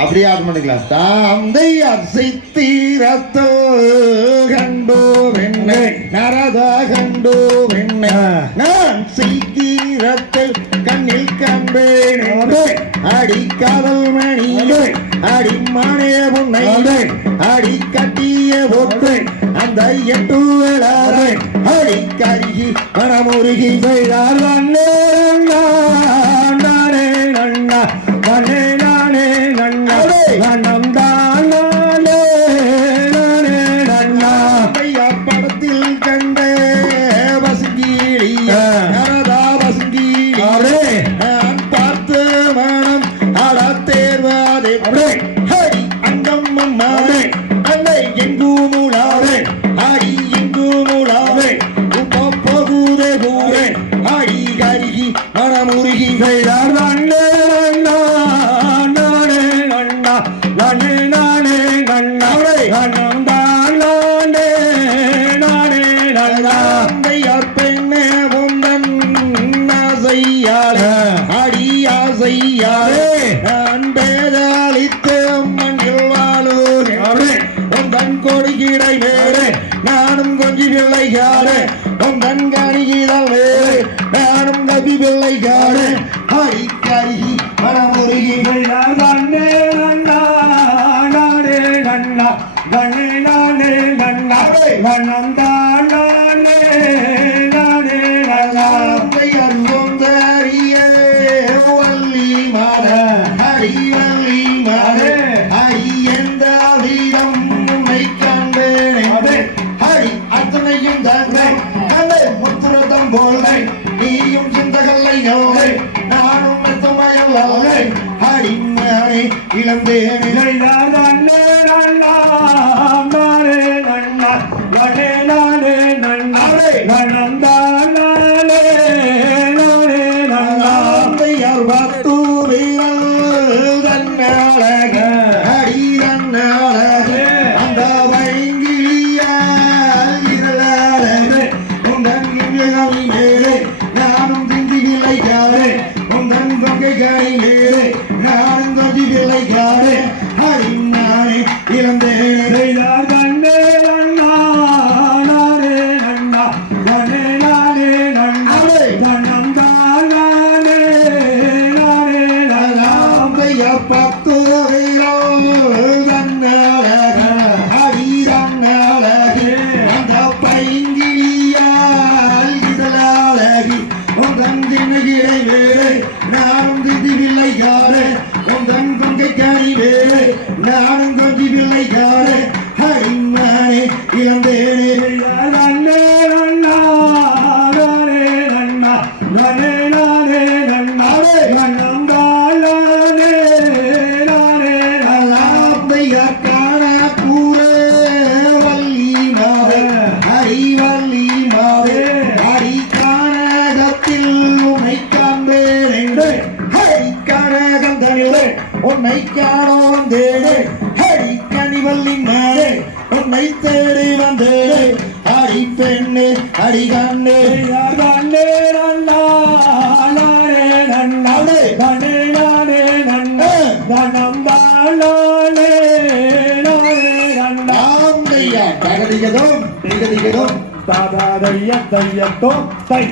அப்படியே ஆட் பண்ணிக்கலாம் தாந்தை அசைத்தீரத்தோ கண்டோ வெண்ணை. நரதா கண்டோ வெண்ணை. நான் சீக்கிரத்தில் கண்ணில் கண்டேன் அடி காதல் மணி அடி மானே உன்னை அடி கட்டிய ஒற்றை அந்த எட்டு வேளாறு அடி கருகி மனமுருகி செய்தார் அண்ணே படத்தில் கண்ட வசங்கீழியா நரதா வசங்கீழி நான் பார்த்த மனம் அட தேர்வாதே. ஹரி அங்கம் அம்மாவே அன்னை ஹரி உப்ப போகுதே பூரே ஹரி கருகி மனமுருகி. செய்தார் ஆசையாளே நான் பேதாளித்து மண்ணில் வாழுகிறேன் உந்தன் கொடிகிடை வேறு நானும் கொஞ்சி பிள்ளைகாடு உந்தன் கணிகிதல் வேறு நானும் கவி பிள்ளைகாடு ஹரி கருகி மனமுருகி நன்னே நன்னா நானே நன்னா கண்ணே நானே நன்னா மேலே நானும் திந்தி விளைகாரே உந்தன் கொங்கை காண வந்தேனே ஹரி கனிவல்லி மேலே உன்னை தேடி வந்தேனே. ஹரி பெண்ணே ஹரி கண்ணே. நன்னே நன்னா? நானே நன்னா? நானே நானே நன்னா? கண்ணந்தான் நானே நானே நன்னா? ஆமையா தகதிகதும் திகதிகதும். தாதா தைய தையத்தோ தை